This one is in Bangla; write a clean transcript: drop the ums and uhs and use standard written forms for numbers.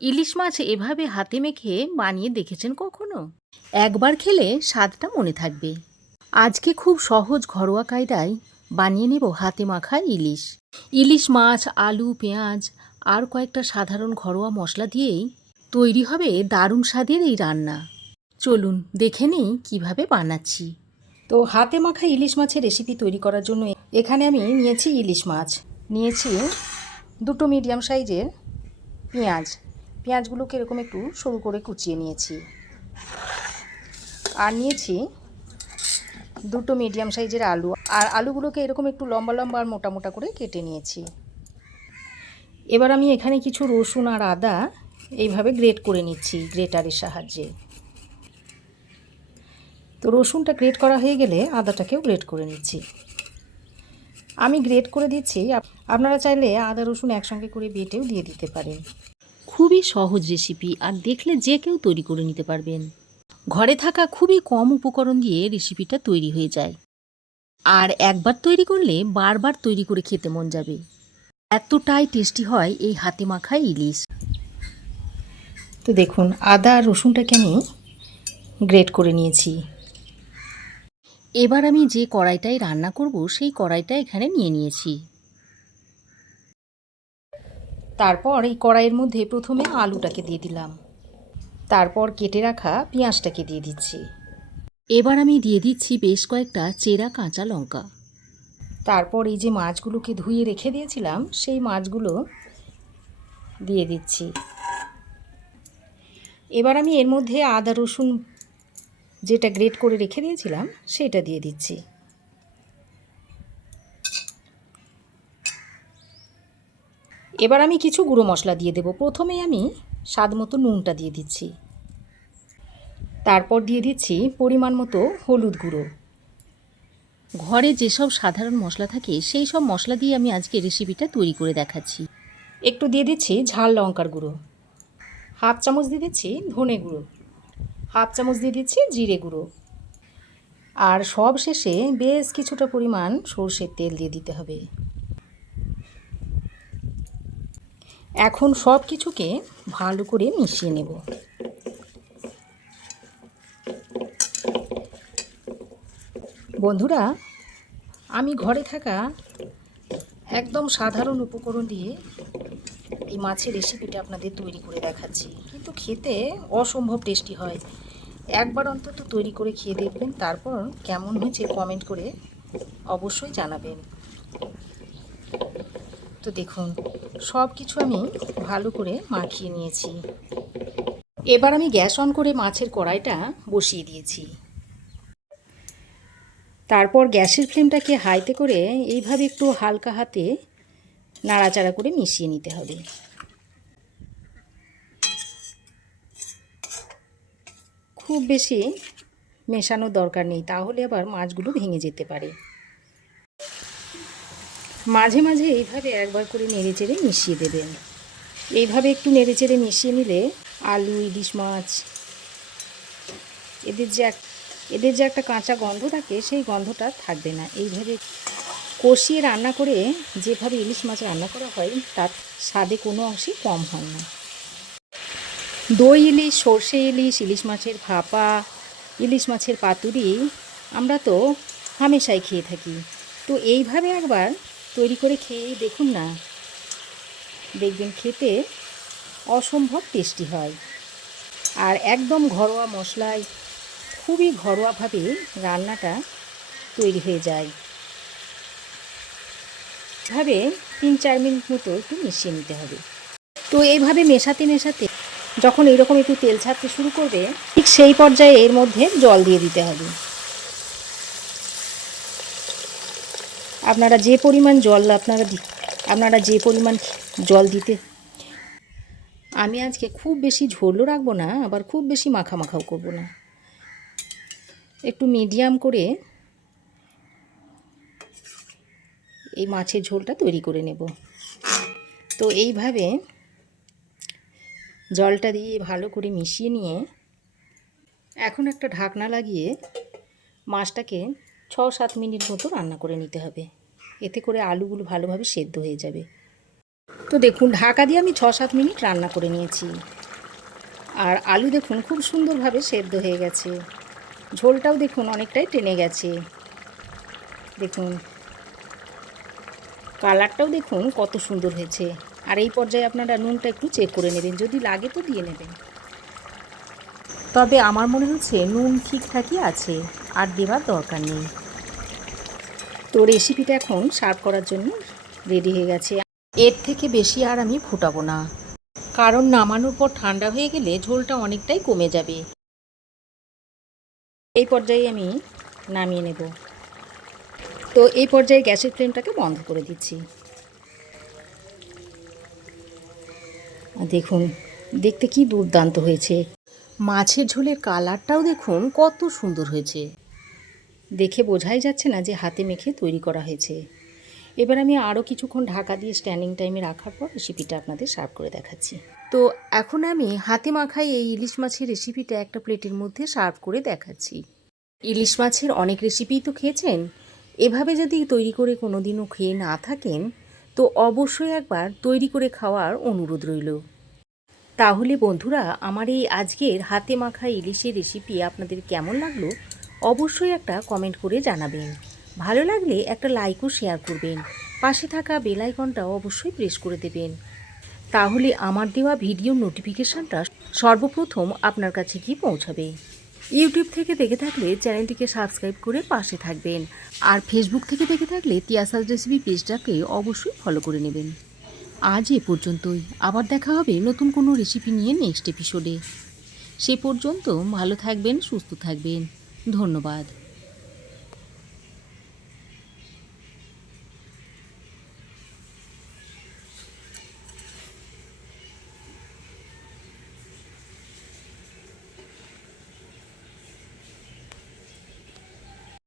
ইলিশ মাছ এভাবে হাতে মেখে বানিয়ে দেখেছেন কখনো? একবার খেলে স্বাদটা মনে থাকবে। আজকে খুব সহজ ঘরোয়া কায়দায় বানিয়ে নেব হাতে মাখা ইলিশ। ইলিশ মাছ, আলু, পেঁয়াজ আর কয়েকটা সাধারণ ঘরোয়া মশলা দিয়েই তৈরি হবে দারুণ স্বাদের এই রান্না। চলুন দেখে নিই কীভাবে বানাচ্ছি। তো হাতে মাখা ইলিশ মাছের রেসিপি তৈরি করার জন্য এখানে আমি নিয়েছি ইলিশ মাছ, নিয়েছি দুটো মিডিয়াম সাইজের পেঁয়াজ। পেঁয়াজগুলোকে এরকম একটু সরু করে কুচিয়ে নিয়েছি। আর নিয়েছি দুটো মিডিয়াম সাইজের আলু, আর আলুগুলোকে এরকম একটু লম্বা লম্বা আর মোটা মোটা করে কেটে নিয়েছি। এবার আমি এখানে কিছু রসুন আর আদা এইভাবে গ্রেট করে নিচ্ছি গ্রেটারের সাহায্যে। তো রসুনটা গ্রেট করা হয়ে গেলে আদাটাকেও গ্রেট করে নিচ্ছি। আমি গ্রেট করে দিচ্ছি, আপনারা চাইলে আদা রসুন একসঙ্গে করে বেটেও দিয়ে দিতে পারেন। খুবই সহজ রেসিপি, আর দেখলে যে কেউ তৈরি করে নিতে পারবেন। ঘরে থাকা খুবই কম উপকরণ দিয়ে রেসিপিটা তৈরি হয়ে যায়, আর একবার তৈরি করলে বারবার তৈরি করে খেতে মন যাবে। এতটাই টেস্টি হয় এই হাতে মাখা ইলিশ। তো দেখুন, আদা আর রসুনটাকে আমি গ্রেট করে নিয়েছি। এবার আমি যে কড়াইটায় রান্না করব সেই কড়াইটা এখানে নিয়ে নিয়েছি। তারপর এই কড়াইয়ের মধ্যে প্রথমে আলুটাকে দিয়ে দিলাম, তারপর কেটে রাখা পেঁয়াজটাকে দিয়ে দিচ্ছি। এবার আমি দিয়ে দিচ্ছি বেশ কয়েকটা চেরা কাঁচা লঙ্কা। তারপর এই যে মাছগুলোকে ধুয়ে রেখে দিয়েছিলাম সেই মাছগুলো দিয়ে দিচ্ছি। এবার আমি এর মধ্যে আদা রসুন যেটা গ্রেট করে রেখে দিয়েছিলাম সেটা দিয়ে দিচ্ছি। এবার আমি কিছু গুঁড়ো মশলা দিয়ে দেব। প্রথমেই আমি স্বাদ মতো নুনটা দিয়ে দিচ্ছি, তারপর দিয়ে দিচ্ছি পরিমাণ মতো হলুদ গুঁড়ো। ঘরে যেসব সাধারণ মশলা থাকে সেই সব মশলা দিয়ে আমি আজকে রেসিপিটা তৈরি করে দেখাচ্ছি। একটু দিয়ে দিচ্ছি ঝাল লঙ্কার গুঁড়ো, হাফ চামচ দিয়ে দিচ্ছি ধনে গুঁড়ো, হাফ চামচ দিয়ে দিচ্ছি জিরে গুঁড়ো, আর সব শেষে বেশ কিছুটা পরিমাণ সরষের তেল দিয়ে দিতে হবে। এখন সব কিছুকে ভালো করে মিশিয়ে নেব। বন্ধুরা, আমি ঘরে থাকা একদম সাধারণ উপকরণ দিয়ে এই মাছের রেসিপিটা আপনাদের তৈরি করে দেখাচ্ছি, কিন্তু খেতে অসম্ভব টেস্টি হয়। একবার অন্তত তৈরি করে খেয়ে দেখবেন, তারপর কেমন হয়েছে কমেন্ট করে অবশ্যই জানাবেন। তো দেখুন, সব কিছু আমি ভালো করে মাখিয়ে নিয়েছি। এবার আমি গ্যাস অন করে মাছের কড়াইটা বসিয়ে দিয়েছি। তারপর গ্যাসের ফ্লেমটাকে হাইতে করে এইভাবে একটু হালকা হাতে নাড়াচাড়া করে মিশিয়ে নিতে হবে। খুব বেশি মেশানোর দরকার নেই, তাহলে আবার মাছগুলো ভেঙে যেতে পারে। মাঝে মাঝে এইভাবে একবার করে নেড়েচেড়ে মিশিয়ে দেবেন। এইভাবে একটু নেড়েচেড়ে মিশিয়ে নিলে আলু, ইলিশ মাছ এদের যে একটা কাঁচা গন্ধ থাকে সেই গন্ধটা থাকবে না। এইভাবে কষিয়ে রান্না করে যেভাবে ইলিশ মাছ রান্না করা হয় তার স্বাদে কোনো অংশে কম হয় না। দই ইলিশ, সর্ষে ইলিশ, ইলিশ মাছের ভাপা, ইলিশ মাছের পাতুরি আমরা তো হামেশাই খেয়ে থাকি। তো এইভাবে একবার তৈরি করে খেয়েই দেখুন না, দেখবেন খেতে অসম্ভব টেস্টি হয়। আর একদম ঘরোয়া মশলায় খুবই ঘরোয়াভাবে রান্নাটা তৈরি হয়ে যায়। এভাবে 3-4 মিনিট মতো একটু মিশিয়ে নিতে হবে। তো এইভাবে মেশাতে মেশাতে যখন এইরকম একটু তেল ছাড়তে শুরু করবে, ঠিক সেই পর্যায়ে এর মধ্যে জল দিয়ে দিতে হবে। আপনারা যে পরিমাণ জল দিতে, আমি আজকে খুব বেশি ঝোলও রাখবো না, আবার খুব বেশি মাখা মাখাও করব না, একটু মিডিয়াম করে এই মাছের ঝোলটা তৈরি করে নেব। তো এইভাবে জলটা দিয়ে ভালো করে মিশিয়ে নিয়ে এখন একটা ঢাকনা লাগিয়ে মাছটাকে 6-7 মিনিট মতো রান্না করে নিতে হবে। এতে করে আলুগুলো ভালোভাবে সেদ্ধ হয়ে যাবে। তো দেখুন ঢাকা দিয়ে আমি 6-7 মিনিট রান্না করে নিয়েছি। আর আলু দেখুন খুব সুন্দরভাবে সেদ্ধ হয়ে গেছে, ঝোলটাও দেখুন অনেকটাই টেনে গেছে। দেখুন কালারটাও দেখুন কত সুন্দর হয়েছে। আর এই পর্যায়ে আপনারা নুনটা একটু চেক করে নেবেন, যদি লাগে তো দিয়ে নেবেন। তবে আমার মনে হচ্ছে নুন ঠিকঠাকই আছে, আর দেওয়ার দরকার নেই। তো রেসিপিটা এখন সার্ভ করার জন্য রেডি হয়ে গেছে। এর থেকে বেশি আর আমি ফুটাবো না, কারণ নামানোর পর ঠান্ডা হয়ে গেলে ঝোলটা অনেকটাই কমে যাবে। এই পর্যায়ে আমি নামিয়ে নেব। তো এই পর্যায়ে গ্যাসের ফ্লেমটাকে বন্ধ করে দিচ্ছি। দেখুন দেখতে কি দুর্দান্ত হয়েছে। মাছের ঝোলের কালারটাও দেখুন কত সুন্দর হয়েছে, দেখে বোঝাই যাচ্ছে না যে হাতে মেখে তৈরি করা হয়েছে। এবার আমি আরও কিছুক্ষণ ঢাকা দিয়ে স্ট্যান্ডিং টাইমে রাখার পর রেসিপিটা আপনাদের সার্ভ করে দেখাচ্ছি। তো এখন আমি হাতে মাখাই এই ইলিশ মাছের রেসিপিটা একটা প্লেটের মধ্যে সার্ভ করে দেখাচ্ছি। ইলিশ মাছের অনেক রেসিপিই তো খেয়েছেন, এভাবে যদি তৈরি করে কোনো দিনও খেয়ে না থাকেন তো অবশ্যই একবার তৈরি করে খাওয়ার অনুরোধ রইল। তাহলে বন্ধুরা, আমার এই আজকের হাতে মাখা ইলিশের রেসিপি আপনাদের কেমন লাগলো অবশ্যই একটা কমেন্ট করে জানাবেন। ভালো লাগলে একটা লাইক ও শেয়ার করবেন, পাশে থাকা বেল আইকনটাও অবশ্যই প্রেস করে দেবেন। তাহলে আমার দেওয়া ভিডিওর নোটিফিকেশানটা সর্বপ্রথম আপনার কাছে গিয়ে পৌঁছাবে। ইউটিউব থেকে দেখে থাকলে চ্যানেলটিকে সাবস্ক্রাইব করে পাশে থাকবেন, আর ফেসবুক থেকে দেখে থাকলে তিয়াসাস রেসিপি পেজটাকে অবশ্যই ফলো করে নেবেন। আজ এ পর্যন্তই, আবার দেখা হবে নতুন কোনো রেসিপি নিয়ে নেক্সট এপিসোডে। সে পর্যন্ত ভালো থাকবেন, সুস্থ থাকবেন। ধন্যবাদ।